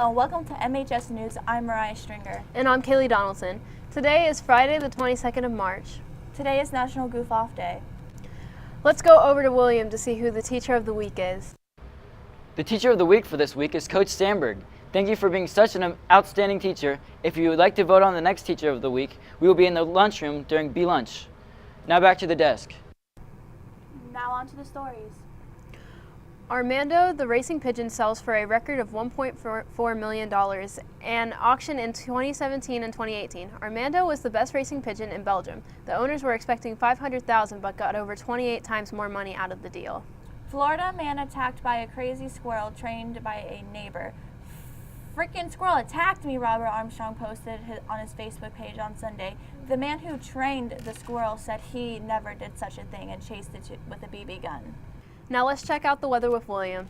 Hello, welcome to MHS News. I'm Mariah Stringer. And I'm Kaylee Donaldson. Today is Friday the 22nd of March. Today is National Goof Off Day. Let's go over to William to see who the Teacher of the Week is. The Teacher of the Week for this week is Coach Sandberg. Thank you for being such an outstanding teacher. If you would like to vote on the next Teacher of the Week, we will be in the lunchroom during B-Lunch. Now back to the desk. Now on to the stories. Armando, the racing pigeon, sells for a record of $1.4 million and auctioned in 2017 and 2018. Armando was the best racing pigeon in Belgium. The owners were expecting $500,000 but got over 28 times more money out of the deal. Florida man attacked by a crazy squirrel trained by a neighbor. Freaking squirrel attacked me, Robert Armstrong posted on his Facebook page on Sunday. The man who trained the squirrel said he never did such a thing and chased it with a BB gun. Now let's check out the weather with William.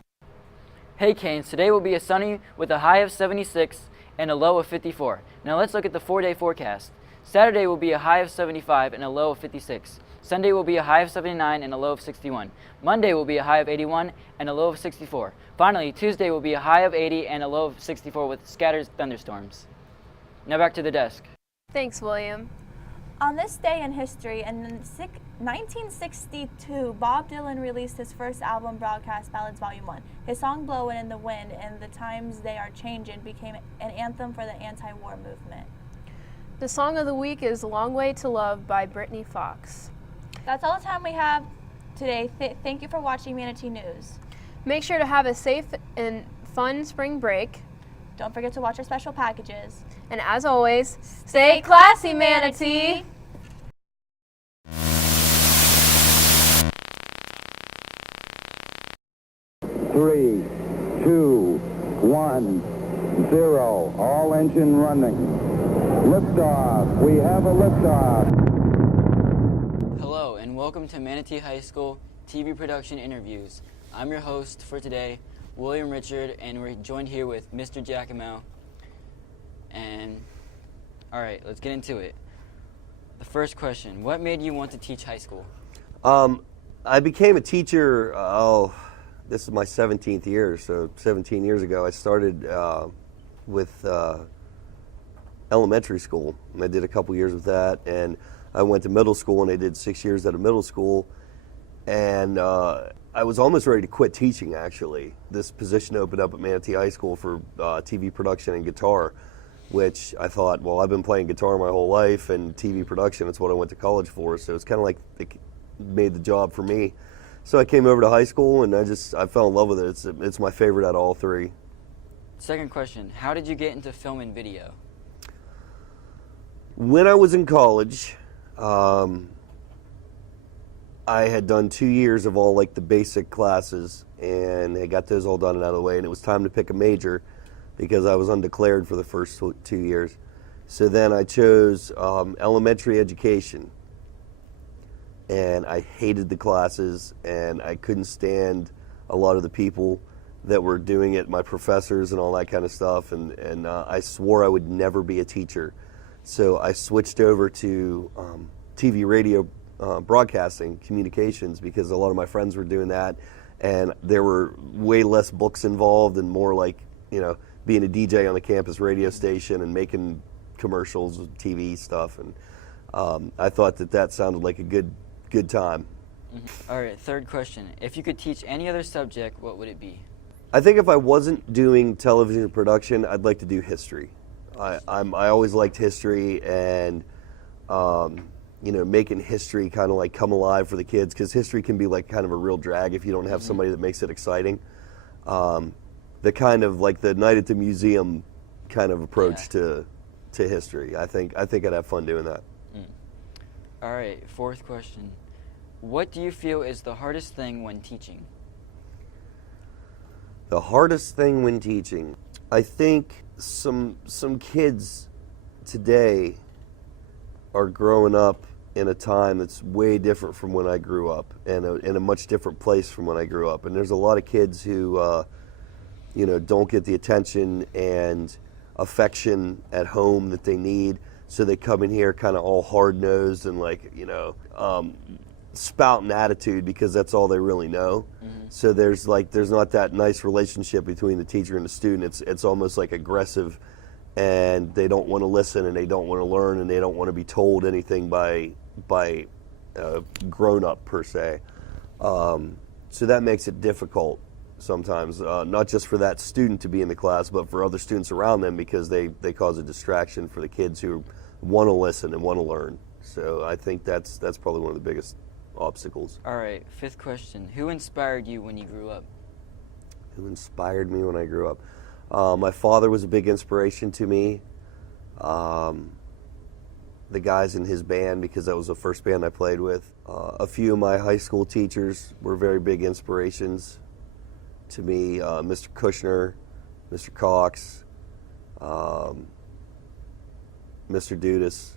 Hey Canes, today will be a sunny with a high of 76 and a low of 54. Now let's look at the 4-day forecast. Saturday will be a high of 75 and a low of 56. Sunday will be a high of 79 and a low of 61. Monday will be a high of 81 and a low of 64. Finally, Tuesday will be a high of 80 and a low of 64 with scattered thunderstorms. Now back to the desk. Thanks, William. On this day in history, in 1962, Bob Dylan released his first album, Broadcast Ballads Volume 1. His song Blowin' in the Wind and The Times They Are Changin' became an anthem for the anti-war movement. The song of the week is Long Way to Love by Brittany Fox. That's all the time we have today. Thank you for watching Manatee News. Make sure to have a safe and fun spring break. Don't forget to watch our special packages. And as always, stay classy, Manatee! Three, two, 1, 0. All engine running. Liftoff. We have a liftoff. Hello and welcome to Manatee High School TV Production Interviews. I'm your host for today, William Richard, and we're joined here with Mr. Giacomo. And alright, let's get into it. The first question, what made you want to teach high school? I became a teacher, this is my 17th year, so 17 years ago I started with elementary school, and I did a couple years with that, and I went to middle school and I did 6 years at a middle school, and I was almost ready to quit teaching actually. This position opened up at Manatee High School for TV production and guitar, which I thought, well, I've been playing guitar my whole life, and TV production, it's what I went to college for, so it's kind of like it made the job for me. So I came over to high school and I fell in love with it. It's my favorite out of all three. Second question, how did you get into film and video? When I was in college, I had done 2 years of all like the basic classes, and I got those all done and out of the way, and it was time to pick a major because I was undeclared for the first 2 years. So then I chose elementary education, and I hated the classes, and I couldn't stand a lot of the people that were doing it, my professors and all that kind of stuff, and I swore I would never be a teacher. So I switched over to TV, radio, broadcasting, communications, because a lot of my friends were doing that, and there were way less books involved and more like, you know, being a DJ on the campus radio station and making commercials, TV stuff, and I thought that sounded like a good time. Mm-hmm. All right, third question. If you could teach any other subject, what would it be? I think if I wasn't doing television production, I'd like to do history. I always liked history, and you know, making history kind of like come alive for the kids, because history can be like kind of a real drag if you don't have somebody that makes it exciting. The kind of like the night at the museum kind of approach to history. I think I'd have fun doing that. All right, fourth question. What do you feel is the hardest thing when teaching? The hardest thing when teaching, I think some kids today are growing up in a time that's way different from when I grew up, and in a much different place from when I grew up. And there's a lot of kids who, you know, don't get the attention and affection at home that they need. So they come in here kind of all hard-nosed and like, you know, spout an attitude because that's all they really know. So there's not that nice relationship between the teacher and the student. It's almost like aggressive, and they don't want to listen, and they don't want to learn, and they don't want to be told anything by grown up per se. So that makes it difficult sometimes, not just for that student to be in the class, but for other students around them, because they cause a distraction for the kids who want to listen and want to learn. So I think that's probably one of the biggest obstacles. All right, 5th question. Who inspired you when you grew up? Who inspired me when I grew up? My father was a big inspiration to me. The guys in his band, because that was the first band I played with. A few of my high school teachers were very big inspirations to me. Mr. Kushner, Mr. Cox, Mr. Dudas,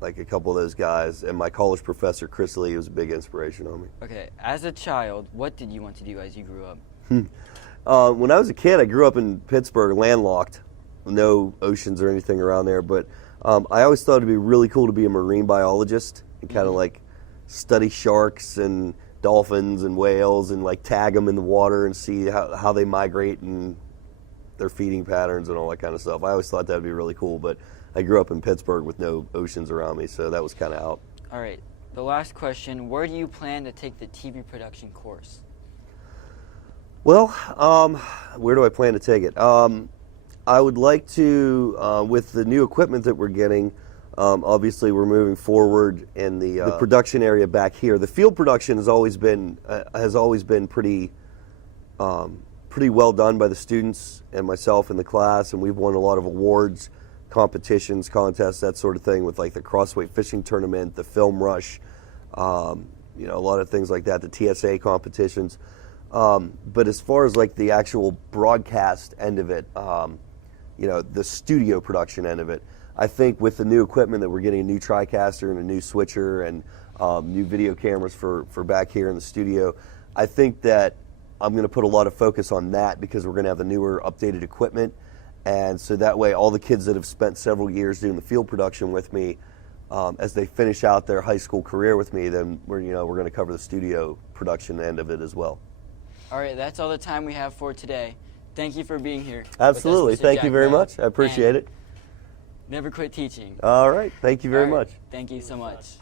like a couple of those guys. And my college professor, Chris Lee, was a big inspiration on me. Okay, as a child, what did you want to do as you grew up? When I was a kid, I grew up in Pittsburgh, landlocked, no oceans or anything around there, but I always thought it'd be really cool to be a marine biologist and kind of like study sharks and dolphins and whales and like tag them in the water and see how they migrate and their feeding patterns and all that kind of stuff. I always thought that would be really cool, but I grew up in Pittsburgh with no oceans around me, so that was kind of out. All right, the last question. Where do you plan to take the TV production course? Well, where do I plan to take it? I would like to, with the new equipment that we're getting, obviously we're moving forward in the production area back here. The field production has always been pretty well done by the students and myself in the class, and we've won a lot of awards, competitions, contests, that sort of thing, with like the Crossway Fishing Tournament, the Film Rush, a lot of things like that, the TSA competitions. But as far as like the actual broadcast end of it, the studio production end of it, I think with the new equipment that we're getting, a new TriCaster and a new switcher and new video cameras for back here in the studio, I think that I'm going to put a lot of focus on that, because we're going to have the newer, updated equipment. And so that way all the kids that have spent several years doing the field production with me, as they finish out their high school career with me, then we're going to cover the studio production end of it as well. All right, that's all the time we have for today. Thank you for being here. Absolutely. Thank you very much. I appreciate it. Never quit teaching. All right. Thank you very much. Thank you so much.